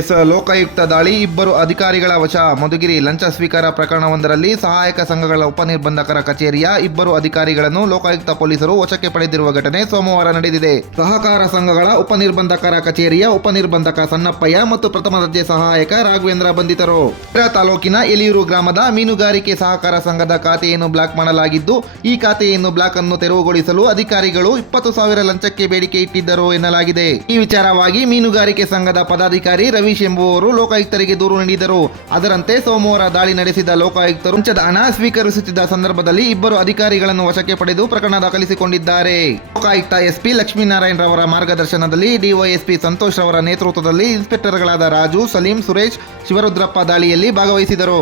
S, Lokayukta ದಾಳಿ, ಇಬ್ಬರು ಅಧಿಕಾರಿಗಳ ವಶ. ಮಧುಗಿರಿ ಲಂಚ ಸ್ವೀಕಾರ ಪ್ರಕರಣವೊಂದರಲ್ಲಿ ಸಹಾಯಕ ಸಂಘಗಳ ಉಪನಿರ್ಬಂಧಕರ ಕಚೇರಿಯ ಇಬ್ಬರು ಅಧಿಕಾರಿಗಳನ್ನು ಲೋಕಾಯುಕ್ತ ಪೊಲೀಸರು ವಶಕ್ಕೆ ಪಡೆದಿರುವ ಘಟನೆ ಸೋಮವಾರ ನಡೆದಿದೆ. ಸಹಕಾರ ಸಂಘಗಳ ಉಪನಿರ್ಬಂಧಕರ ಕಚೇರಿಯ ಉಪನಿರ್ಬಂಧಕ ಸಣ್ಣಪ್ಪಯ್ಯ ಮತ್ತು ಪ್ರಥಮ ದರ್ಜೆ ಸಹಾಯಕ ರಾಘವೇಂದ್ರ ಬಂಧಿತರು. ತಾಲೂಕಿನ ಎಲಿಯೂರು ಗ್ರಾಮದ ಮೀನುಗಾರಿಕೆ ಸಹಕಾರ ಸಂಘದ ಖಾತೆಯನ್ನು ಬ್ಲಾಕ್ ಮಾಡಲಾಗಿದ್ದು, ಈ ಖಾತೆಯನ್ನು ಬ್ಲಾಕ್ ಅನ್ನು ತೆರವುಗೊಳಿಸಲು ಅಧಿಕಾರಿಗಳು ಇಪ್ಪತ್ತು ಸಾವಿರ ಲಂಚಕ್ಕೆ ಬೇಡಿಕೆ ಇಟ್ಟಿದ್ದರು ಎನ್ನಲಾಗಿದೆ. ಈ ವಿಚಾರವಾಗಿ ಮೀನುಗಾರಿಕೆ ಸಂಘದ ಪದಾಧಿಕಾರಿ ರವೀಶ್ ಎಂಬುವರು ಲೋಕಾಯುಕ್ತರಿಗೆ ದೂರು ನೀಡಿದರು. ಅದರಂತೆ ಸೋಮವಾರ ದಾಳಿ ನಡೆಸಿದ ಲೋಕಾಯುಕ್ತರು ಲಂಚದ ಹಣ ಸ್ವೀಕರಿಸುತ್ತಿದ್ದ ಸಂದರ್ಭದಲ್ಲಿ ಇಬ್ಬರು ಅಧಿಕಾರಿಗಳನ್ನು ವಶಕ್ಕೆ ಪಡೆದು ಪ್ರಕರಣ ದಾಖಲಿಸಿಕೊಂಡಿದ್ದಾರೆ. ಲೋಕಾಯುಕ್ತ ಎಸ್ಪಿ ಲಕ್ಷ್ಮೀನಾರಾಯಣ್ ರವರ ಮಾರ್ಗದರ್ಶನದಲ್ಲಿ ಡಿವೈಎಸ್ಪಿ ಸಂತೋಷ್ ರವರ ನೇತೃತ್ವದಲ್ಲಿ ಇನ್ಸ್ಪೆಕ್ಟರ್ಗಳಾದ ರಾಜು, ಸಲೀಂ, ಸುರೇಶ್, ಶಿವರುದ್ರಪ್ಪ ದಾಳಿಯಲ್ಲಿ ಭಾಗವಹಿಸಿದರು.